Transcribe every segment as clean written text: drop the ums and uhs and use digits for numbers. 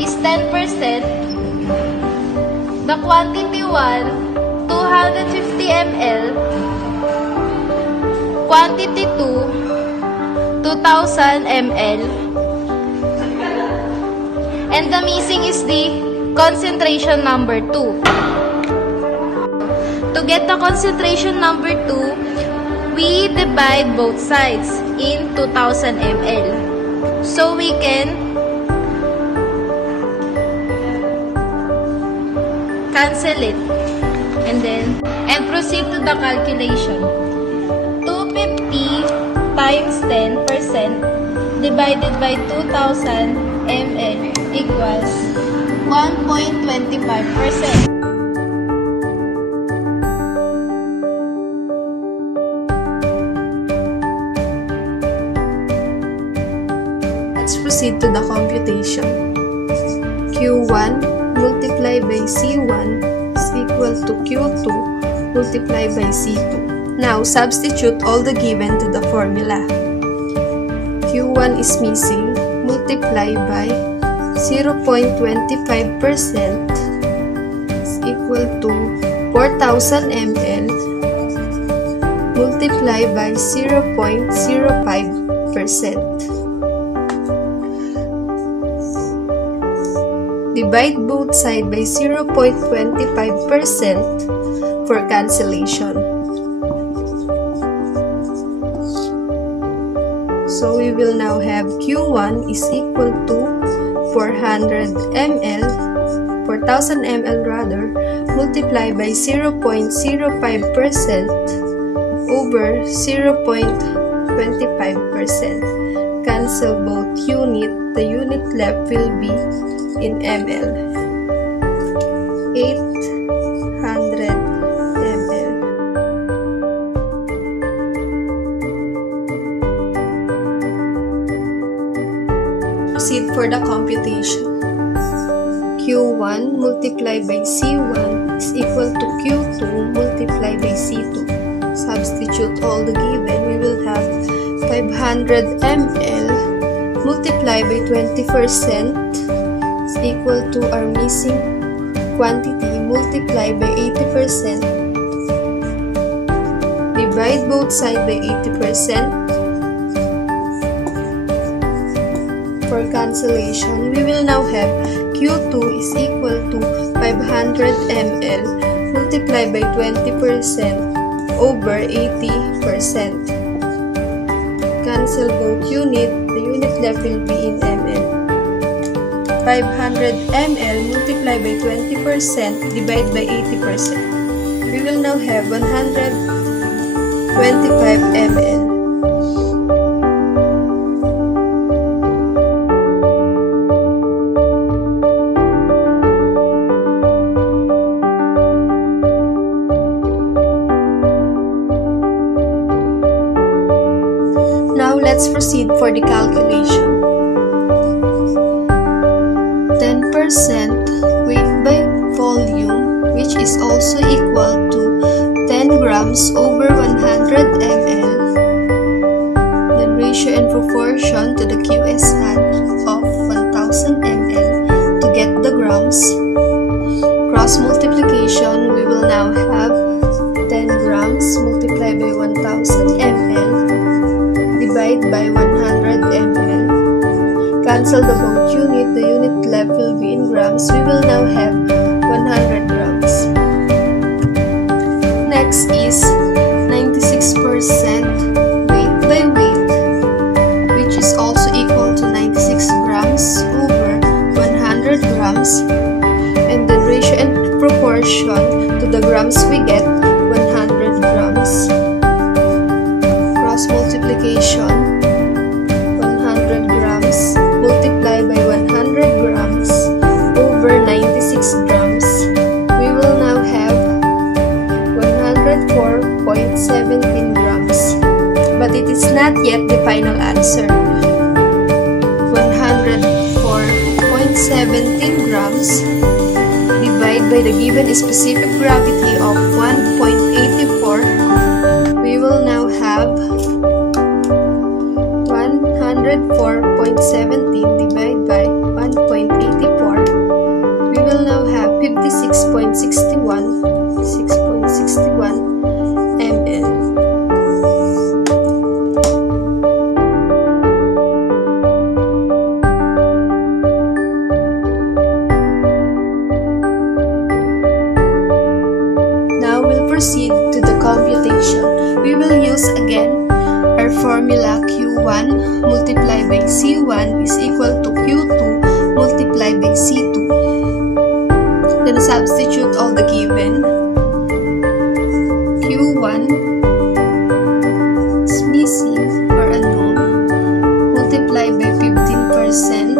Is 10%. The quantity 1, 250 ml. Quantity 2, 2000 ml. And the missing is the concentration number 2. To get the concentration number 2, we divide both sides in 2000 ml. So we can cancel it and proceed to the calculation. 250 times 10% divided by 2000 ml equals 1.25%. Let's proceed to the computation. Q1 multiplied by C1 is equal to Q2 multiplied by C2. Now, substitute all the given to the formula. Q1 is missing, multiply by 0.25% is equal to 4,000 ml multiply by 0.05%. Divide both sides by 0.25% for cancellation. So we will now have Q1 is equal to 400 ml, 4,000 ml rather, multiplied by 0.05% over 0.25%. Cancel both unit. The unit left will be in ml. 800 ml. Proceed for the computation. Q1 multiplied by C1 is equal to Q2 multiplied by C2. Substitute all the given. We will have 500 ml multiplied by 20% is equal to our missing quantity multiplied by 80%. Divide both sides by 80%. For cancellation, we will now have Q2 is equal to 500 ml multiplied by 20% over 80%. Cancel both unit. The unit left will be in ml. 500 ml multiplied by 20% divided by 80%. We will now have 125 ml. Now let's proceed for the calculation. 10% weight by volume, which is also equal to 10 grams over 100 ml. Then ratio and proportion to the QSAD of 1000 ml to get the grams. Cross multiplication, we will now have 10 grams multiplied by 1000 ml divide by 100 ml. Cancel the both unit. The unit left will be in grams. We will now have 100 grams. Next is 96% weight by weight, which is also equal to 96 grams over 100 grams. And the ratio and proportion to the grams we get, 100 grams. Cross multiplication, 100 grams multiplied by 100 grams over 96 grams. We will now have 104.17 grams. but it is not yet the final answer. 104.17 grams divided by the given specific gravity of 1.84, we will now have 104.17 divided by 1.84. We will now have 56.61 ml. Now we'll proceed to the computation. We will use again our formula Q1 multiplied by C1 is equal to Q2 multiplied by C2. Then substitute all the given. Q1 is missing or unknown. Multiplied by 15%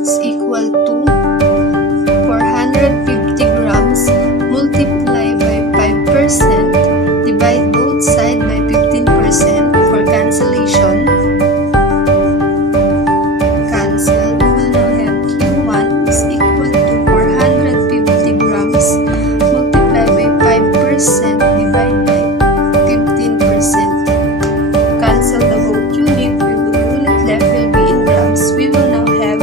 is equal to 450 grams. Multiplied by 5%. Divide both sides by 15% for cancellation. Cancel. We will now have Q1 is equal to 450 grams multiplied by 5% divided by 15%. Cancel the whole unit. The unit left will be in grams. We will now have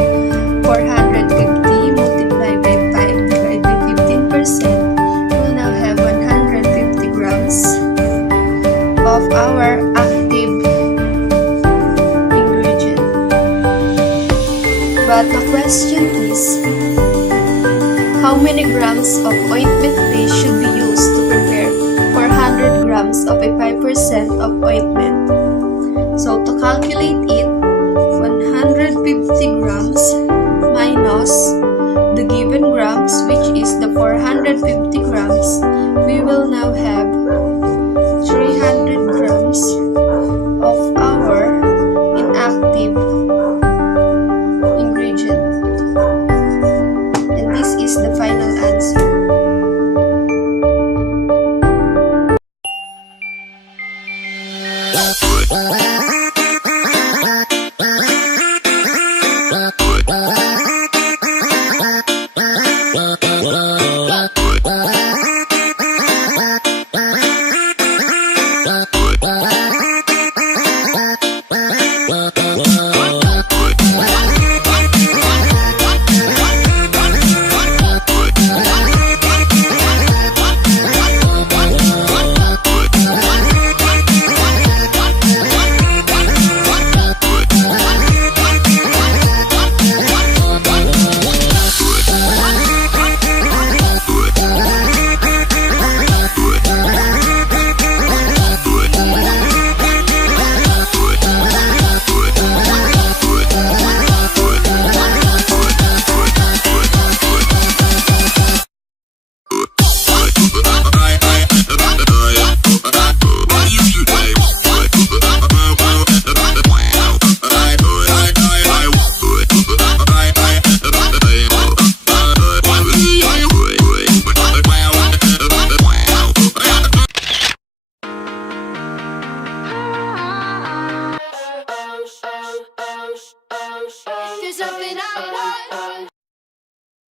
450 multiplied by 5 divided by 15%. We will now have 150 grams of our active ingredient. But the question is, how many grams of ointment paste should be used to prepare 400 grams of a 5% of ointment? So to calculate it, 150 grams minus the given grams, which is the 450 grams, we will now have 300 grams of our inactive ingredient. And this is the final answer.